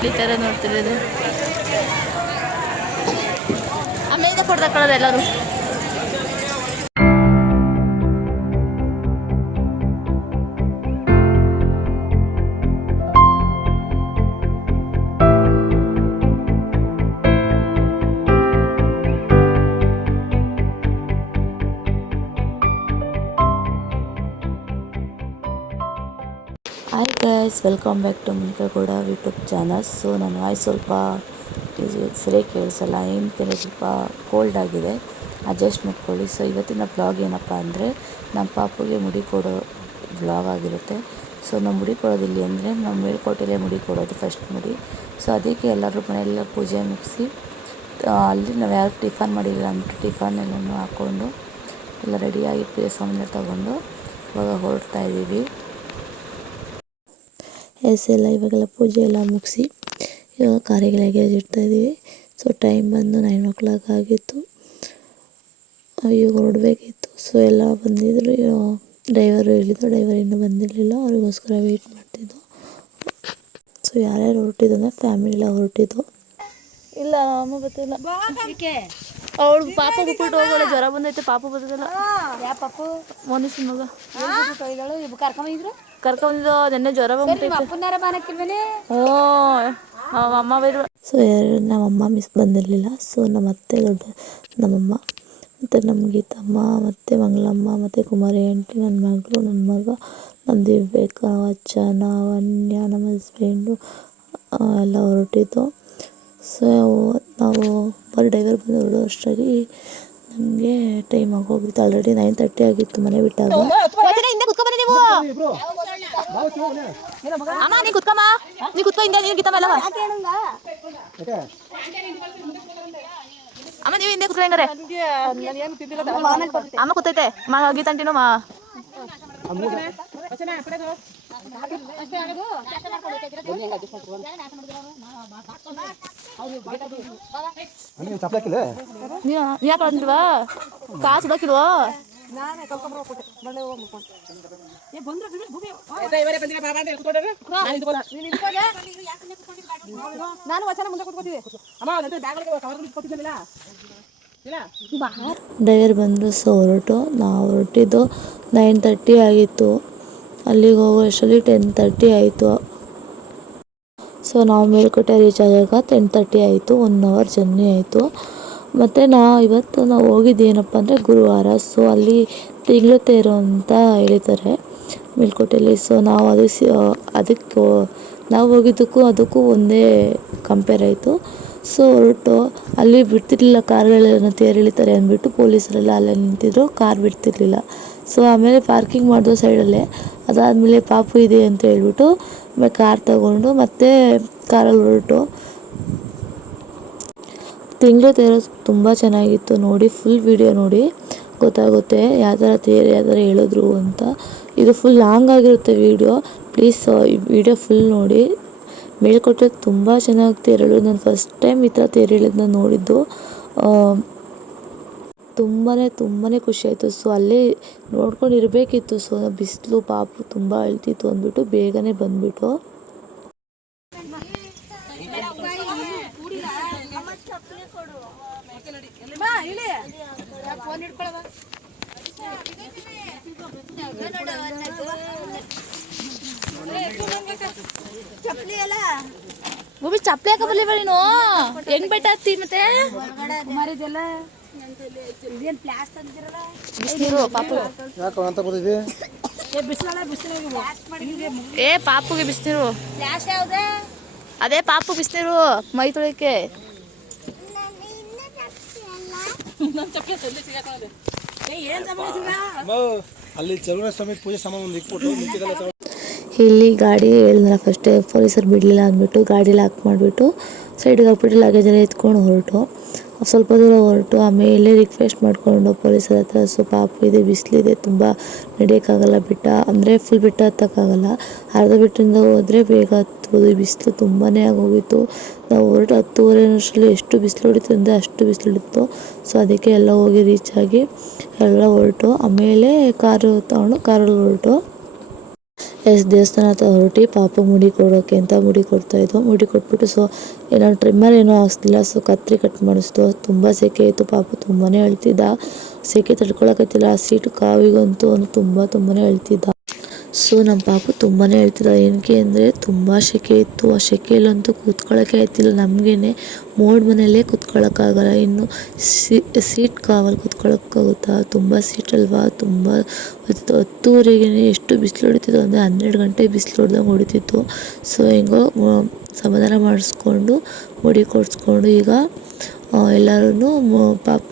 ಈ ಥರ ನೋಡ್ತಿರೋದು ಆಮೇಲೆ ಫೋಟೋ ತಗೊಳ್ಳೋದು ಎಲ್ಲರೂ welcome back to Munkagowda YouTube channel so ನನ್ನ ವಾಯ್ಸ್ ಸ್ವಲ್ಪ ಸರಿ ಕೇಳಿಸಲ್ಲ. ಏನಕ್ಕೆ ಸ್ವಲ್ಪ ಕೋಲ್ಡ್ ಆಗಿದೆ. ಅಡ್ಜಸ್ಟ್ ಮಾಡ್ಕೊಳ್ಳಿ. ಸೊ ಇವತ್ತಿನ ಬ್ಲಾಗ್ ಏನಪ್ಪ ಅಂದರೆ ನಮ್ಮ ಪಾಪುಗೆ ಮುಡಿ ಕೊಡೋ ಬ್ಲಾಗ್ ಆಗಿರುತ್ತೆ. ಸೊ ನಾವು ಮುಡಿ ಕೊಡೋದಿಲ್ಲಿ ಅಂದರೆ ನಮ್ಮ ಮೇಲ್ಕೋಟೆಯಲ್ಲೇ ಮುಡಿ ಕೊಡೋದು ಫಸ್ಟ್ ಮುಡಿ. ಸೊ ಅದಕ್ಕೆ ಎಲ್ಲರೂ ಮನೆಯೆಲ್ಲ ಪೂಜೆ ಮುಗಿಸಿ ಅಲ್ಲಿ ನಾವು ಯಾರು ಟಿಫನ್ ಮಾಡಿಲ್ಲ ಅಂದ್ಬಿಟ್ಟು ಟಿಫನ್ ಎಲ್ಲನೂ ಹಾಕ್ಕೊಂಡು ಎಲ್ಲ ರೆಡಿಯಾಗಿ ಪ್ಲೇಸ್ ಸಾಮಾನು ತಗೊಂಡು ಇವಾಗ ಹೊರಡ್ತಾ ಇದ್ದೀವಿ ಎಲ್ಲ ಇವಾಗೆಲ್ಲ ಪೂಜೆ ಎಲ್ಲ ಮುಗಿಸಿ ಇವಾಗ ಇಡ್ತಾ ಇದ್ದೀವಿ. ಸೊ ಟೈಮ್ ಬಂದು ನೈನ್ ಓ ಕ್ಲಾಕ್ ಆಗಿತ್ತು ಇವಾಗ ಹೊರಡಬೇಕಿತ್ತು ಸೊ ಎಲ್ಲ ಬಂದಿದ್ರು. ಡ್ರೈವರು ಹೇಳಿದ್ದು ಡ್ರೈವರ್ ಇನ್ನೂ ಬಂದಿರಲಿಲ್ಲ. ಅವ್ರಿಗೋಸ್ಕರ ವೆಯ್ಟ್ ಮಾಡ್ತಿದ್ದು. ಸೊ ಯಾರ್ಯಾರು ಹೊರಟಿದ್ದು ಅಂದರೆ ಫ್ಯಾಮಿಲಿ ಎಲ್ಲ ಹೊರಟಿದ್ದು. ಇಲ್ಲ ಅಮ್ಮ ಗೊತ್ತಿಲ್ಲ ಅವಳು ಪಾಪ ಬಿಟ್ಬಿಟ್ಟು ಹೋಗೋಳೆ ಜ್ವರ ಬಂದೈತೆ ಪಾಪ ಬರ್ತದಲ್ಲ ಯಾ ಪಾಪು? ಮೋನಿಸ್ ಮಗ ಇದ್ದಾಳು ಕರ್ಕೊಂಬಂದಿದ್ರು ನೆನ್ನೆ ಜ್ವರ ಬಂದ್ಬಿಟ್ಟೈತೆ ಅಪ್ಪನಾರ ಬಾನಕ್ಕಿಲ್ವೇನೆ ಓ ಅವ ಅಮ್ಮ ಬೈರು ಸೊ ಯಾರು ನಮ್ಮಮ್ಮ ಮಿಸ್ ಬಂದಿರಲಿಲ್ಲ. ಸೊ ನಮ್ಮ ಅತ್ತೆ ದೊಡ್ಡ ನಮ್ಮಮ್ಮ ಮತ್ತು ನಮ್ಮ ಗೀತಮ್ಮ ಮತ್ತು ಮಂಗಳಮ್ಮ ಮತ್ತು ಕುಮಾರಿ ಆಂಟಿ ನನ್ನ ಮಗಳು ನನ್ನ ಮಗ ನಮ್ಮ ದಿವ್ಯಕ ಅಚ್ಚನ ವನ್ಯ ನಮ್ಮ ಹಸ್ಬೆಂಡು ಎಲ್ಲ ಹೊರಟಿದ್ದು. ಸೊ ನಾವು ಬರೀ ಡ್ರೈವರ್ ಬಂದು ಹೊರಡೋ ಅಷ್ಟಾಗಿ ನಮಗೆ ಟೈಮ್ ಆಗೋಗಿತ್ತು ಆಲ್ರೆಡಿ ನೈನ್ ತರ್ಟಿ ಆಗಿತ್ತು ಮನೆ ಬಿಟ್ಟಾಗ. ಹಿಂದೆ ಕುತ್ಕೊಂಬನ್ನಿ ನೀವು ಅಮ್ಮ ನೀ ಕುತ್ಕಮ್ಮ ನೀ ಕುತ್ಕೊ ಹಿಂದೆ ನೀನು ಗೀತಮ್ಮ ಅಲ್ಲವ ಅಮ್ಮ ನೀವು ಹಿಂದೆ ಕುತ್ಕೊ ಹೆಂಗಾರೆ ಅಮ್ಮ ಕೂತೈತೆ ಮ ಗೀತಂಟಿನೂ ಮಾ ನೀವು ಚಪ್ಲಾಕಿಲ್ಲ ನೀನು ನಾನು ವಚನ ಮುಂದೆ ಕೂತ್ಕೊತೀವಿ ಡ್ರೈವರ್ ಬಂದರು ಸೊ ಹೊರಟು ನಾವು ಹೊರಟಿದ್ದು ನೈನ್ ತರ್ಟಿ ಆಗಿತ್ತು. ಅಲ್ಲಿಗೆ ಹೋಗೋ ಅಷ್ಟರಲ್ಲಿ ಟೆನ್ ತರ್ಟಿ ಆಯಿತು. ಸೊ ನಾವು ಮೇಲ್ಕೋಟೆ ರೀಚ್ ಆದಾಗ ಟೆನ್ ತರ್ಟಿ ಆಯಿತು ಒನ್ ಅವರ್ ಜರ್ನಿ ಆಯಿತು. ಮತ್ತು ನಾ ಇವತ್ತು ನಾವು ಹೋಗಿದ್ದೇನಪ್ಪ ಅಂದರೆ ಗುರುವಾರ. ಸೊ ಅಲ್ಲಿ ತಿಂಗಳು ತೇರು ಅಂತ ಹೇಳಿದ್ದಾರೆ ಮೇಲ್ಕೋಟೆಯಲ್ಲಿ. ಸೊ ನಾವು ಸಿ ಅದಕ್ಕೆ, ನಾವು ಹೋಗಿದ್ದಕ್ಕೂ ಅದಕ್ಕೂ ಒಂದೇ ಕಂಪೇರ್ ಆಯಿತು. ಸೊ ಹೊರಟು ಅಲ್ಲಿ ಬಿಡ್ತಿರ್ಲಿಲ್ಲ ಕಾರ್ಗಳೆಲ್ಲ ತೇರು ಇಳಿತಾರೆ ಅಂದ್ಬಿಟ್ಟು ಪೊಲೀಸರೆಲ್ಲ ಅಲ್ಲೇ ನಿಂತಿದ್ರು, ಕಾರ್ ಬಿಡ್ತಿರ್ಲಿಲ್ಲ. ಸೊ ಆಮೇಲೆ ಪಾರ್ಕಿಂಗ್ ಮಾಡಿದ್ರು ಸೈಡಲ್ಲೇ ಅದಾದಮೇಲೆ ಪಾಪು ಇದೆ ಅಂತ ಹೇಳ್ಬಿಟ್ಟು ಕಾರ್ ತಗೊಂಡು ಮತ್ತೆ ಕಾರಲ್ಲಿ ಹೊರಟು. ತಿಂಗಳು ತೆರೋ ತುಂಬ ಚೆನ್ನಾಗಿತ್ತು. ನೋಡಿ ಫುಲ್ ವಿಡಿಯೋ ನೋಡಿ. ಗೊತ್ತಾಗುತ್ತೆ ಯಾವ ಥರ ತೇರು, ಯಾವ ಥರ ಹೇಳಿದ್ರು ಅಂತ. ಇದು ಫುಲ್ ಲಾಂಗ್ ಆಗಿರುತ್ತೆ ವಿಡಿಯೋ ಪ್ಲೀಸ್ ಈ ವಿಡಿಯೋ ಫುಲ್ ನೋಡಿ. ಮೇಲ್ಕೋಟೆ ತುಂಬ ಚೆನ್ನಾಗಿ ತೇರು ನಾನು ಫಸ್ಟ್ ಟೈಮ್ ಈ ಥರ ತೇರು ಎಳೆಯೋದನ್ನ ನೋಡಿದ್ದು. ತುಂಬಾ ತುಂಬಾ ಖುಷಿ ಆಯಿತು. ಸೊ ಅಲ್ಲೇ ನೋಡ್ಕೊಂಡು ಇರಬೇಕಿತ್ತು ಸೊ ಬಿಸಿಲು, ಪಾಪು ತುಂಬ ಅಳ್ತಿತ್ತು ಅಂದ್ಬಿಟ್ಟು ಬೇಗನೆ ಬಂದ್ಬಿಟ್ಟು ಬಾ ಇಳಿ ಫೋನ್ ಹಿಡ್ಕೊಳವ ಅಲ್ಲ ಭೂಮಿ ಚಪ್ಪಲಿ ಹಾಕಬಲ್ಲಿ ನೀನು. ಹೆಂಗ್ ಬೆಟ್ಟ ಹತ್ತಿ ಮತ್ತೆ? ಕುಮಾರಿದೆಲ್ಲ ಇದೇನ್ ಪ್ಲಾಸ್ಟ್ ಅಂತಿರಲ್ಲ? ಬಿಸಿನೀರು ಪಾಪು. ಯಾಕೆ ಅಂತ ಬರ್ತಿದ್ವಿ ಏ ಬಿಸಿಲಲ್ಲ ಬಿಸಿಲು ಏ ಪಾಪುಗೆ ಬಿಸಿನೀರು. ಪ್ಲಾಸ್ಟ್ ಯಾವುದೇ? ಅದೇ ಪಾಪು ಬಿಸ್ತಿರು ಮೈ ತೊಳಿಕೆ ಅಲ್ಲಿ ಸ್ವಾಮಿ ಪೂಜೆ ಸಾಮಾನು ಒಂದು ಇಟ್ಬಿಟ್ಟು ಮಿಕ್ಕಿದೆಲ್ಲ ತಗೊಂಡು ಇಲ್ಲಿ ಗಾಡಿ ಹೇಳಿದ್ರ ಫಸ್ಟೇ ಪೊಲೀಸರು ಬಿಡಲಿಲ್ಲ ಅಂದ್ಬಿಟ್ಟು ಗಾಡಿ ಲಾಕ್ ಮಾಡಿಬಿಟ್ಟು ಸೈಡ್ಗೆ ಹಾಕ್ಬಿಟ್ಟು ಲಗೇಜ್ ಎಲ್ಲ ಎತ್ಕೊಂಡು ಹೊರಟು. ಸ್ವಲ್ಪ ದೂರ ಹೊರಟು ಆಮೇಲೆ ರಿಕ್ವೆಸ್ಟ್ ಮಾಡಿಕೊಂಡು ಪೊಲೀಸರ ಹತ್ರ, ಸೊ ಪಾಪು, ಇದೆ ಬಿಸಿಲಿದೆ, ತುಂಬ ನಡೆಯೋಕ್ಕಾಗಲ್ಲ ಬೆಟ್ಟ. ಅಂದರೆ ಫುಲ್ ಬೆಟ್ಟ ಹತ್ತಕ್ಕಾಗಲ್ಲ. ಅರ್ಧ ಬೆಟ್ಟದಿಂದ ಹೋದರೆ ಬೇಗ ಹತ್ಬೋದು ಬಿಸಿಲು ತುಂಬಾ ಆಗೋಗಿತ್ತು. ನಾವು ಹೊರಟು ಹತ್ತುವರೆ ಅಷ್ಟರಲ್ಲಿ ಎಷ್ಟು ಬಿಸಿಲು ಹೊಡಿತು ಅಂದರೆ ಅಷ್ಟು ಬಿಸಿಲು ಹೊಡಿತು. ಸೊ ಅದಕ್ಕೆ ಎಲ್ಲ ಹೋಗಿ ರೀಚ್ ಆಗಿ ಎಲ್ಲ ಹೊರಟು. ಆಮೇಲೆ ಕಾರು ತಗೊಂಡು ಕಾರಲ್ಲಿ ಹೊರಟು. ಎಸ್ ದೇವಸ್ಥಾನ ಹೊರಟಿ ಪಾಪ ಮುಡಿ ಕೊಡೋಕ್ಕೆ ಅಂತ ಮುಡಿ ಕೊಡ್ತಾ ಕೊಡ್ತಾಯಿದ್ವು. ಮುಡಿ ಕೊಟ್ಬಿಟ್ಟು ಸೊ ಏನೋ ಟ್ರಿಮ್ಮರ್ ಏನೂ ಹಾಕ್ತಿಲ್ಲ ಸೊ ಕತ್ರಿ ಕಟ್ ಮಾಡಿಸ್ತು ತುಂಬ ಸೆಕೆ ಇತ್ತು ಪಾಪ ತುಂಬಾ ಅಳ್ತಿದ್ದ. ಸೆಕೆ ತಡ್ಕೊಳಕತ್ತಿಲ್ಲ. ಆ ಸೀಟು ಕಾವಿಗಂತೂ ಅವನು ತುಂಬ ತುಂಬಾ ಅಳ್ತಿದ್ದ. ಸೊ ನಮ್ಮ ಪಾಪು ತುಂಬಾ ಹೇಳ್ತಿದ್ದ ಏನಕ್ಕೆ ಅಂದರೆ ತುಂಬ ಸೆಕೆ ಇತ್ತು. ಆ ಸೆಕೆಯಲ್ಲಂತೂ ಕೂತ್ಕೊಳ್ಳೋಕೆ ಆಯ್ತಿಲ್ಲ. ನಮಗೇನೆ ಮೋಡ್ ಮನೆಯಲ್ಲೇ ಕೂತ್ಕೊಳ್ಳೋಕ್ಕಾಗಲ್ಲ ಇನ್ನು ಸೀಟ್ ಕಾವಲ್ಲಿ ಕೂತ್ಕೊಳ್ಳೋಕ್ಕಾಗುತ್ತಾ ತುಂಬ ಸೀಟ್ ಅಲ್ವಾ? ತುಂಬ ಹೊತ್ತು ಹತ್ತುವರೆಗೆ ಎಷ್ಟು ಬಿಸಿಲು ಹೊಡಿತಿತ್ತು ಅಂದರೆ ಹನ್ನೆರಡು ಗಂಟೆ ಬಿಸಿಲು ಹೊಡೆದಂಗೆ ಹೊಡಿತಿತ್ತು. ಸೊ ಹೆಂಗೋ ಸಮಾಧಾನ ಮಾಡಿಸ್ಕೊಂಡು, ಮುಡಿ ಕೊಡಿಸ್ಕೊಂಡು ಈಗ ಎಲ್ಲರೂ ಪಾಪ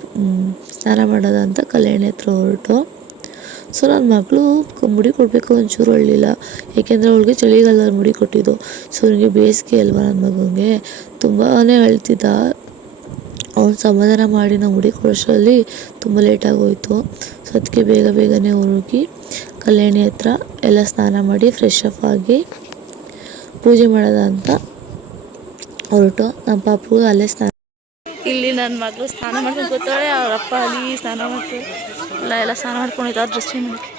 ಸ್ನಾನ ಮಾಡೋದಂತ ಕಲ್ಯಾಣಿ ಹತ್ರ ಹೊರಟು. ಸೊ ನನ್ನ ಮಗಳು ಮುಡಿ ಕೊಡಬೇಕು ಒಂಚೂರು ಅಳ್ಳಿಲ್ಲ ಏಕೆಂದರೆ ಅವಳಿಗೆ ಚಳಿಗಾಲದಲ್ಲಿ ಮುಡಿ ಕೊಟ್ಟಿದ್ದು. ಸೊ ಅವನಿಗೆ ಬೇಸಿಗೆ ಅಲ್ವಾ ನನ್ನ ಮಗನಿಗೆ ತುಂಬಾ ಅಳ್ತಿದ್ದ ಅವ್ನು ಸಮಾಧಾನ ಮಾಡಿ ನಾವು ಮುಡಿ ಕೊಡೋಷ್ಟರಲ್ಲಿ ತುಂಬ ಲೇಟಾಗೋಯಿತು ಸೊ ಅದಕ್ಕೆ ಬೇಗ ಬೇಗನೆ ಹೋಗಿ ಕಲ್ಯಾಣಿ ಹತ್ರ ಎಲ್ಲ ಸ್ನಾನ ಮಾಡಿ ಫ್ರೆಶ್ ಅಪ್ ಆಗಿ ಪೂಜೆ ಮಾಡೋದ ಅಂತ ಹೊರಟು. ನಮ್ಮ ಪಾಪು ಅಲ್ಲೇ ಸ್ನಾನ ಇಲ್ಲಿ ನನ್ನ ಮಗಳು ಸ್ನಾನ ಮಾಡ್ಕೊಂಡು ಕೂತಾಳೆ. ಅವ್ರ ಅಪ್ಪ ಅಲ್ಲಿ ಸ್ನಾನ ಮಾಡ್ತಾರೆ. ಎಲ್ಲ ಎಲ್ಲ ಸ್ನಾನ ಮಾಡ್ಕೊಂಡಿದ್ದಾರೆ ಡ್ರೆಸ್ ಚೇಂಜ್ ಮಾಡಿ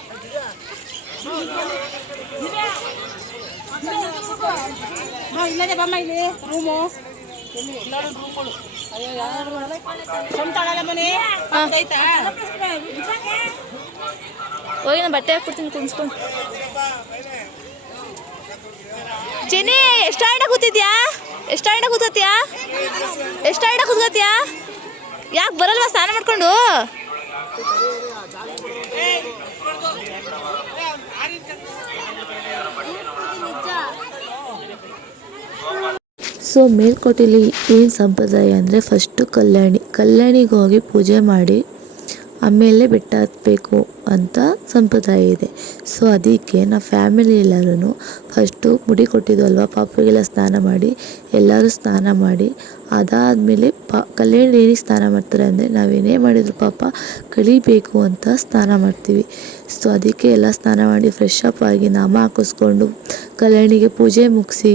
ಇಲ್ಲದೆ ಬಮ್ಮ ಇಲ್ಲಿ ರೂಮು ಹೋಗಿ ನಾನು ಬಟ್ಟೆ ಹಾಕ್ಬಿಡ್ತೀನಿ ಕುಣಿಸ್ಕೊಂಡು ಜೆನಿ ಎಷ್ಟು ಆಡ ಕೂತಿದ್ಯಾ? ಎಷ್ಟು ಆಡ ಕೂತತ್ಯಾ? ಎಷ್ಟು ಆಡ ಕೂತ್ಕೋತ್ಯಾ? ಯಾಕೆ ಬರಲ್ವಾ ಸ್ನಾನ ಮಾಡ್ಕೊಂಡು? ಸೊ ಮೇಲ್ಕೋಟೆಯಲ್ಲಿ ಏನು ಸಂಪ್ರದಾಯ ಅಂದರೆ ಫಸ್ಟು ಕಲ್ಯಾಣಿ, ಕಲ್ಯಾಣಿಗೆ ಹೋಗಿ ಪೂಜೆ ಮಾಡಿ ಆಮೇಲೆ ಬೆಟ್ಟ ಹತ್ತಬೇಕು ಅಂತ ಸಂಪ್ರದಾಯ ಇದೆ. ಸೊ ಅದಕ್ಕೆ ನಾವು ಫ್ಯಾಮಿಲಿ ಎಲ್ಲರೂ ಫಸ್ಟು ಮುಡಿ ಕೊಟ್ಟಿದ್ದು ಅಲ್ವಾ ಪಾಪುಗೆಲ್ಲ ಸ್ನಾನ ಮಾಡಿ, ಎಲ್ಲರೂ ಸ್ನಾನ ಮಾಡಿ ಅದಾದಮೇಲೆ ಪ ಕಲ್ಯಾಣ ಏನಕ್ಕೆ ಸ್ನಾನ ಮಾಡ್ತಾರೆ ಅಂದರೆ ನಾವೇನೇ ಮಾಡಿದ್ರು ಪಾಪ ಕಳಿಬೇಕು ಅಂತ ಸ್ನಾನ ಮಾಡ್ತೀವಿ. ಸೊ ಅದಕ್ಕೆ ಎಲ್ಲ ಸ್ನಾನ ಮಾಡಿ ಫ್ರೆಶ್ ಅಪ್ ಆಗಿ ನಾಮ ಹಾಕಿಸ್ಕೊಂಡು ಕಲ್ಯಾಣಿಗೆ ಪೂಜೆ ಮುಗಿಸಿ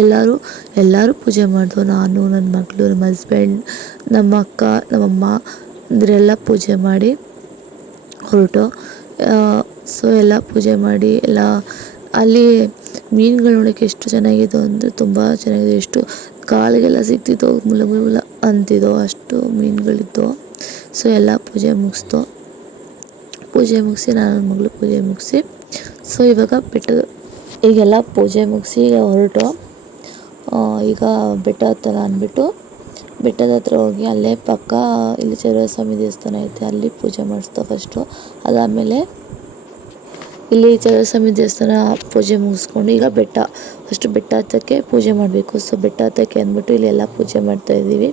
ಎಲ್ಲರೂ ಎಲ್ಲರೂ ಪೂಜೆ ಮಾಡಿದ್ರು ನಾನು ನನ್ನ ಮಗಳು, ನಮ್ಮ ಹಸ್ಬೆಂಡ್ ನಮ್ಮ ಅಕ್ಕ ನಮ್ಮಮ್ಮ ಅಂದರೆಲ್ಲ ಪೂಜೆ ಮಾಡಿ ಹೊರಟು. ಸೊ ಎಲ್ಲ ಪೂಜೆ ಮಾಡಿ ಎಲ್ಲ, ಅಲ್ಲಿ ಮೀನುಗಳು ನೋಡೋಕ್ಕೆ ಎಷ್ಟು ಚೆನ್ನಾಗಿದೆ ಅಂದರೆ ತುಂಬ ಚೆನ್ನಾಗಿದೆ. ಎಷ್ಟು ಕಾಲಿಗೆಲ್ಲ ಸಿಗ್ತಿತ್ತು ಮುಲ ಮುಲ ಅಷ್ಟು ಮೀನುಗಳಿತ್ತು. ಸೊ ಎಲ್ಲ ಪೂಜೆ ಮುಗಿಸ್ತು. ಪೂಜೆ ಮುಗಿಸಿ, ನಾನು ನನ್ನ ಮಗಳು ಪೂಜೆ ಮುಗಿಸಿ. ಸೊ ಇವಾಗ ಬೆಟ್ಟ, ಈಗೆಲ್ಲ ಪೂಜೆ ಮುಗಿಸಿ ಈಗ ಹೊರಟು. ಈಗ ಬೆಟ್ಟ ಹತ್ತಲ್ಲ ಅಂದ್ಬಿಟ್ಟು, ಬೆಟ್ಟದ ಹತ್ರ ಹೋಗಿ ಅಲ್ಲೇ ಪಕ್ಕ ಇಲ್ಲಿ ಸ್ವಾಮಿ ದೇವಸ್ಥಾನ ಐತೆ, ಅಲ್ಲಿ ಪೂಜೆ ಮಾಡಿಸ್ತಾ ಫಸ್ಟು ಅದಾದಮೇಲೆ ಇಲ್ಲಿ ಸ್ವಾಮಿ ದೇವಸ್ಥಾನ ಪೂಜೆ ಮುಗಿಸ್ಕೊಂಡು ಈಗ ಬೆಟ್ಟ ಫಸ್ಟ್ ಬೆಟ್ಟ ಹತ್ತಕ್ಕೆ ಪೂಜೆ ಮಾಡಬೇಕು. ಸೊ ಬೆಟ್ಟ ಹತ್ತಕ್ಕೆ ಅಂದ್ಬಿಟ್ಟು ಇಲ್ಲಿ ಎಲ್ಲ ಪೂಜೆ ಮಾಡ್ತಾ ಇದ್ದೀವಿ.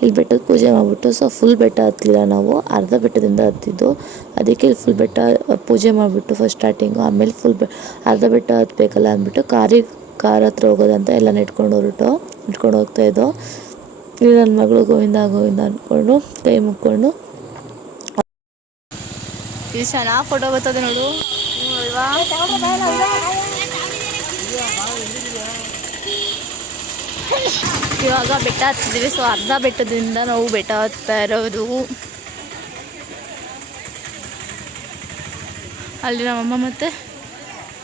ಇಲ್ಲಿ ಬೆಟ್ಟದ ಪೂಜೆ ಮಾಡಿಬಿಟ್ಟು ಸೊ ಫುಲ್ ಬೆಟ್ಟ ಹತ್ತಲಿಲ್ಲ ನಾವು? ಅರ್ಧ ಬೆಟ್ಟದಿಂದ ಹತ್ತಿದ್ದು. ಅದಕ್ಕೆ ಇಲ್ಲಿ ಫುಲ್ ಬೆಟ್ಟ ಪೂಜೆ ಮಾಡಿಬಿಟ್ಟು ಫಸ್ಟ್ ಸ್ಟಾರ್ಟಿಂಗು ಆಮೇಲೆ ಫುಲ್ ಬೆ, ಅರ್ಧ ಬೆಟ್ಟ ಹತ್ತಬೇಕಲ್ಲ ಅಂದ್ಬಿಟ್ಟು ಕಾರಿಗೆ ಕಾರ್ ಹತ್ರ ಹೋಗೋದಂತ ಎಲ್ಲ ನೆಟ್ಕೊಂಡು ಹೊರಟು, ಇಟ್ಕೊಂಡು ಹೋಗ್ತಾ ಇದ್ದೋ. ಇಲ್ಲಿ ನನ್ನ ಮಗಳು ಗೋವಿಂದ ಗೋವಿಂದ ಅಂದ್ಕೊಂಡು ಕೈ ಮುಕ್ಕೊಂಡು ಇದು ಚೆನ್ನಾಗಿ ಫೋಟೋ ಬರ್ತದೆ ನೋಡು. ಇವಾಗ ಬೆಟ್ಟ ಹತ್ತಿದ್ದೀವಿ ಸೊ ಅರ್ಧ ಬೆಟ್ಟದಿಂದ ನಾವು ಬೆಟ್ಟ ಹತ್ತಾ ಇರೋದು. ಅಲ್ಲಿ ನಮ್ಮಮ್ಮ ಮತ್ತೆ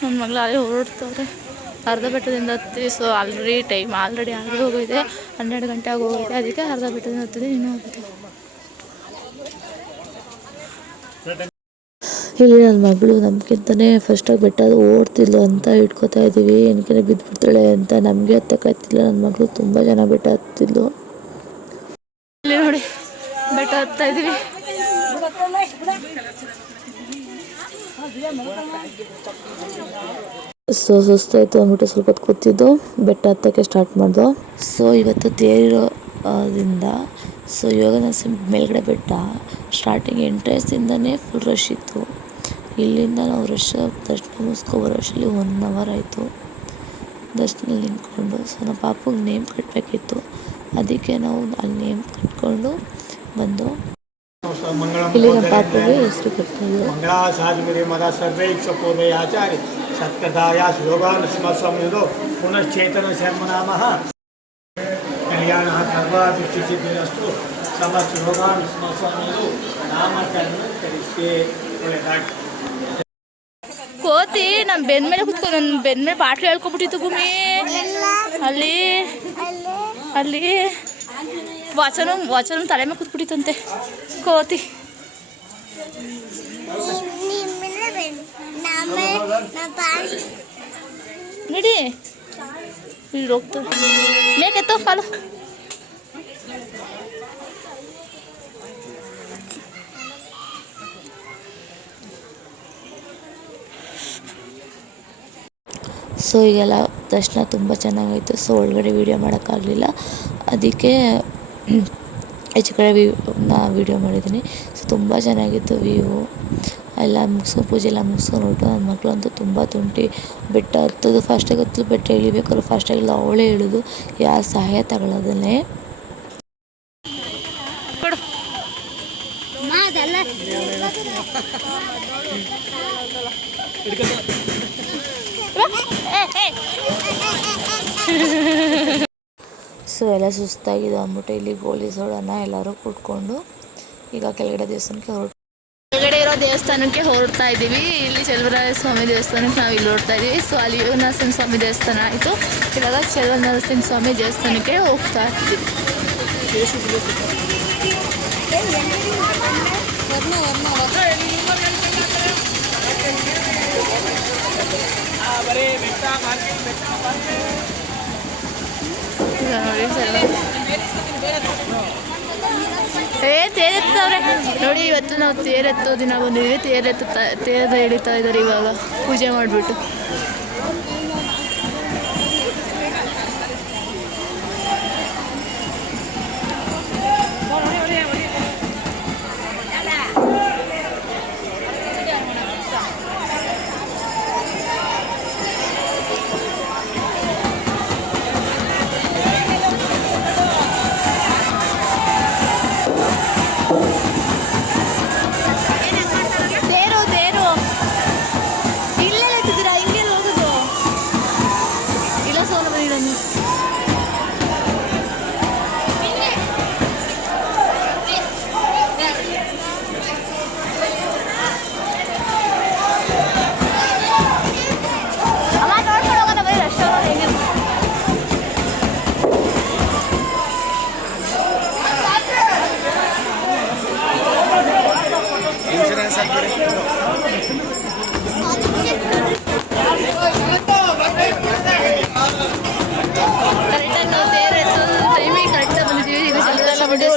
ನನ್ನ ಮಗಳು ಅಲ್ಲಿ ಹೊರಡ್ತವ್ರೆ. ಅರ್ಧ ಬೆಟ್ಟದಿಂದ ಹತ್ತೀವಿ ಸೊ ಆಲ್ರೆಡಿ ಟೈಮ್ ಆಲ್ರೆಡಿ ಆಗಿ ಹೋಗಿದೆ, ಹನ್ನೆರಡು ಗಂಟೆ ಆಗಿ ಹೋಗಿದೆ, ಅದಕ್ಕೆ ಅರ್ಧ ಬೆಟ್ಟದಿಂದ ಹತ್ತಿದ್ವಿ ಇನ್ನೂ ಹೋಗಿದೆ. ಇಲ್ಲಿ ನನ್ನ ಮಗಳು ನಮ್ಗಿಂತನೇ ಫಸ್ಟಾಗಿ ಬೆಟ್ಟ ಓಡ್ತಿದ್ಲು ಅಂತ ಇಟ್ಕೋತಾ ಇದ್ದೀವಿ ಏನಕ್ಕೆ ಬಿದ್ದುಬಿಡ್ತಾಳೆ ಅಂತ ನಮಗೆ ಹತ್ತಕ್ಕಾಗ್ತಿಲ್ಲ ನನ್ನ ಮಗಳು ತುಂಬ ಜನ ಬೆಟ್ಟ ಹತ್ತಿದ್ಲು. ಇಲ್ಲಿ ನೋಡಿ ಬೆಟ್ಟ ಹತ್ತಾ ಇದ್ದೀವಿ ಸೊ ಸುಸ್ತಾಯಿತು ಅಂದ್ಬಿಟ್ಟು ಸ್ವಲ್ಪ ಹೊತ್ತು ಕೂತಿದ್ದು. ಬೆಟ್ಟ ಹತ್ತಕ್ಕೆ ಸ್ಟಾರ್ಟ್ ಮಾಡ್ದು. ಸೊ ಇವತ್ತು ತೇರಿರೋದ್ರಿಂದ ಸೊ ಯೋಗ ನರಸಿಂಹ ಮೇಲ್ಗಡೆ ಬೆಟ್ಟ. ಸ್ಟಾರ್ಟಿಂಗ್ ಎಂಟ್ರೆನ್ಸಿಂದನೇ ಫುಲ್ ರಶ್ ಇತ್ತು. ಇಲ್ಲಿಂದ ನಾವು ರಶ್ ದರ್ಶನ ಮುಗಿಸ್ಕೊ ಬರೋಷ್ಟರಲ್ಲಿ ಒನ್ ಅವರ್ ಆಯಿತು. ದರ್ಶನ ನಿಂತ್ಕೊಂಡು ಸೊ ನಮ್ಮ ಪಾಪುಗೆ ನೇಮ್ ಕಟ್ಟಬೇಕಿತ್ತು ಅದಕ್ಕೆ ನಾವು ಅಲ್ಲಿ ನೇಮ್ ಕಟ್ಕೊಂಡು ಬಂದು ಇಲ್ಲಿ ನಮ್ಮ ಪಾಪುಗೆ ಹೆಸರು ಕಟ್ಕೊಂಡು ಸತ್ಕಥಾಯ ಯೋಗಾನ್ ಶರ್ಮನಾಮಃ ಪುನಶ್ಚೇತನ ಶರ್ಮನಾಮ ಕಲ್ಯಾಣ ಸರ್ವಾಭಿಷ್ಟಿಸಿದ್ದಿರಷ್ಟು ಸಮಸ್ತ ಯೋಗಾನ್ ಸ್ಮಸ್ವಾಮಿಯರು ನಾಮಕರಣ ಕಲಿಸಿ ಒಳ್ಳೆಯದಾಗಿ ಕೋತಿ ನಮ್ಮ ಬೆನ್ ಮೇಲೆ ಕುತ್ಕೊ ನನ್ನ ಬೆನ್ ಮೇಲೆ ಬಾಟ್ಲಿ ಹೇಳ್ಕೊಬಿಟ್ಟಿತ್ತು ಭೂಮಿ. ಅಲ್ಲಿ ಅಲ್ಲಿ. ವಚನ ವಚನ ತಲೆ ಮೇಲೆ ಕೂತ್ಬಿಟ್ಟಿತ್ತಂತೆ. ಕೋತಿ ನಡಿ. ಹೋಗ್ತದೆ ಮೇಕೆತ್ತೋ, ಫಾಲು. ಸೊ ಈಗೆಲ್ಲ ದರ್ಶನ ತುಂಬ ಚೆನ್ನಾಗಾಯಿತು ಸೊ ಒಳಗಡೆ ವೀಡಿಯೋ ಮಾಡೋಕ್ಕಾಗಲಿಲ್ಲ. ಅದಕ್ಕೆ ಹೆಚ್ಚು ಕಡೆ ವ್ಯೂ ನಾ ವೀಡಿಯೋ ಮಾಡಿದ್ದೀನಿ. ಸೊ ತುಂಬ ಚೆನ್ನಾಗಿತ್ತು ವ್ಯೂ ಎಲ್ಲ ಮುಗಿಸ್ಕೊಂಡು ಪೂಜೆ ಎಲ್ಲ ಮುಗಿಸ್ಕೊಂಡು ಹೊರಟು ನನ್ನ ಮಕ್ಕಳಂತೂ ತುಂಬ ತುಂಟಿ. ಬೆಟ್ಟ ಹತ್ತೋದು ಫಾಸ್ಟಾಗಿ ಹತ್ತಲು ಬೆಟ್ಟ ಇಳಿಬೇಕಾದ್ರೆ ಫಾಸ್ಟಾಗಿ ಇಲ್ಲ ಅವಳೇ ಇಳಿದು. ಯಾರ ಸಹಾಯ ತಗೊಳ್ಳೋದನ್ನೇ ಸೊ ಎಲ್ಲ ಸುಸ್ತಾಗಿದೆ ಅಂದ್ಬಿಟ್ಟು ಇಲ್ಲಿ ಗೋಲಿ ಸೋಡನ್ನ ಎಲ್ಲರೂ ಕುಟ್ಕೊಂಡು ಈಗ ಕೆಳಗಡೆ ದೇವಸ್ಥಾನಕ್ಕೆ ಹೊರಟು ಕೆಳಗಡೆ ಇರೋ ದೇವಸ್ಥಾನಕ್ಕೆ ಹೊರಡ್ತಾ ಇದ್ದೀವಿ ಇಲ್ಲಿ ಚೆಲುವರಾಯ ಸ್ವಾಮಿ ದೇವಸ್ಥಾನಕ್ಕೆ ನಾವು ಇಲ್ಲಿ ಹೊರಡ್ತಾ ಇದ್ದೀವಿ ಸೊ ಅಲ್ಲಿ ಯೋಗ ನರಸಿಂಹ ಸ್ವಾಮಿ ದೇವಸ್ಥಾನ ಆಯಿತು ಇವಾಗ ಚೆಲುವ ನರಸಿಂಹ ಸ್ವಾಮಿ ದೇವಸ್ಥಾನಕ್ಕೆ ಹೋಗ್ತಾ ಇದ್ದೀವಿ ಈಗ ನೋಡಿ ಚೆಲುವ ಏ, ತೇರೆತ್ತವ್ರೆ. ನೋಡಿ, ಇವತ್ತು ನಾವು ತೇರೆತ್ತೋ ದಿನ ಬಂದಿದ್ದೀವಿ. ತೇರೆತ್ತ ತೇರ ಎಳಿತಾ ಇದ್ದಾರೆ ಇವಾಗ. ಪೂಜೆ ಮಾಡಿಬಿಟ್ಟು.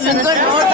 ಚಂದ್ರಲ್ಲ ದೇವಸ್ಥಾನ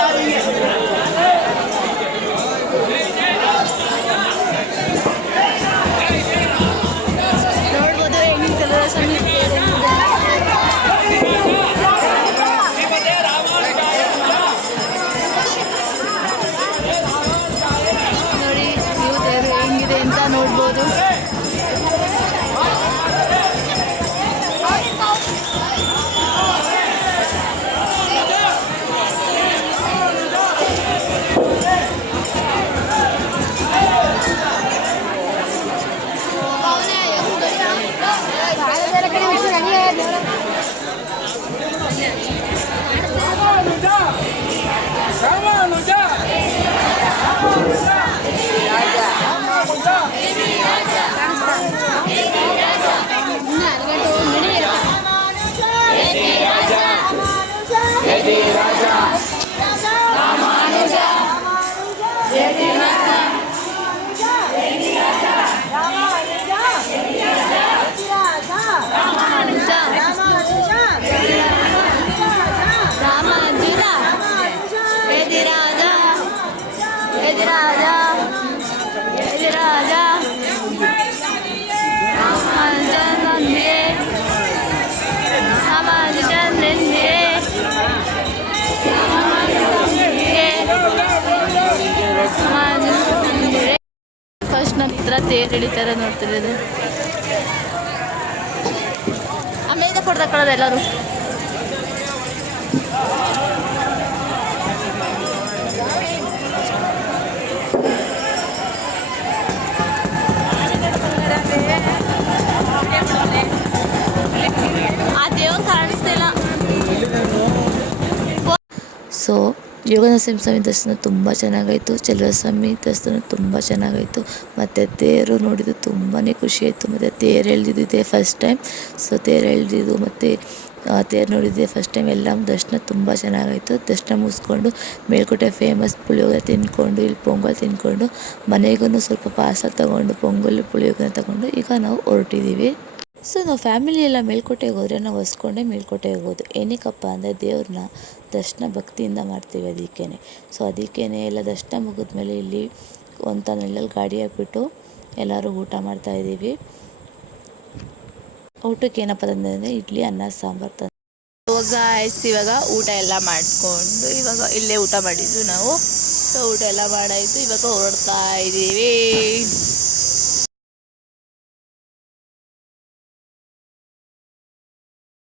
ಎಲ್ಲ ತೇರು ಹಿಡಿತಾರೆ ನೋಡ್ತಿರೋದು ಆಮೇಲೆ ಫೋಟೋ ತಗೊಳ್ಳೋದು ಎಲ್ಲರೂ ಸೊ ಯೋಗನರಸಿಂಹ ಸ್ವಾಮಿ ದರ್ಶನ ತುಂಬ ಚೆನ್ನಾಗಾಯಿತು. ಸ್ವಾಮಿ ದರ್ಶನ ತುಂಬ ಚೆನ್ನಾಗಾಯಿತು. ಮತ್ತು ತೇರು ನೋಡಿದ್ದು ತುಂಬಾ ಖುಷಿಯಾಯಿತು ಮತ್ತು ತೇರು ಎಳ್ದಿದ್ದಿದೆ ಫಸ್ಟ್ ಟೈಮ್ ಸೊ ತೇರು ಎಳ್ದಿದ್ದು ಮತ್ತು ತೇರು ನೋಡಿದ್ದೆ ಫಸ್ಟ್ ಟೈಮ್ ಎಲ್ಲ ದರ್ಶನ ತುಂಬ ಚೆನ್ನಾಗಾಯಿತು. ದರ್ಶನ ಮುಗಿಸ್ಕೊಂಡು ಮೇಲ್ಕೋಟೆ ಫೇಮಸ್ ಪುಳಿಯೋಗರೆ ತಿಂದ್ಕೊಂಡು ಇಲ್ಲಿ ಪೊಂಗಲ್ ತಿಂದ್ಕೊಂಡು ಮನೆಗೂ ಸ್ವಲ್ಪ ಪಾರ್ಸಲ್ ತೊಗೊಂಡು, ಪೊಂಗಲ್ ಪುಳಿಯೋಗರೆ ತಗೊಂಡು ಈಗ ನಾವು ಹೊರಟಿದ್ದೀವಿ. ಸೊ ನಾವು ಫ್ಯಾಮಿಲಿ ಎಲ್ಲ ಮೇಲ್ಕೋಟೆಗೆ ಹೋದರೆ ನಾವು ಹೊಸ್ಕೊಂಡೆ ಮೇಲ್ಕೋಟೆಗೆ ಹೋಗೋದು. ಏನಕ್ಕಪ್ಪ ಅಂದರೆ ದೇವ್ರನ್ನ ದರ್ಶನ ಭಕ್ತಿಯಿಂದ ಮಾಡ್ತೀವಿ ಅದಕ್ಕೇ ಸೊ ಅದಕ್ಕೇ ಎಲ್ಲ ದರ್ಶನ ಮುಗಿದ್ಮೇಲೆ ಇಲ್ಲಿ ಒಂದು ನೆಳ್ಳಲ್ಲಿ ಗಾಡಿ ಹಾಕ್ಬಿಟ್ಟು ಎಲ್ಲರೂ ಊಟ ಮಾಡ್ತಾಯಿದ್ದೀವಿ ಊಟಕ್ಕೆ ಏನಪ್ಪ ತಂದರೆ ಇಡ್ಲಿ, ಅನ್ನ, ಸಾಂಬಾರು ತಂದು. ಗಾಯ್ಸ್ ಇವಾಗ ಊಟ ಎಲ್ಲ ಮಾಡಿಕೊಂಡು ಇವಾಗ ಇಲ್ಲೇ ಊಟ ಮಾಡಿದ್ದು ನಾವು. ಸೊ ಊಟ ಎಲ್ಲ ಮಾಡಾಯಿತು. ಇವಾಗ ಹೊರಡ್ತಾ ಇದ್ದೀವಿ.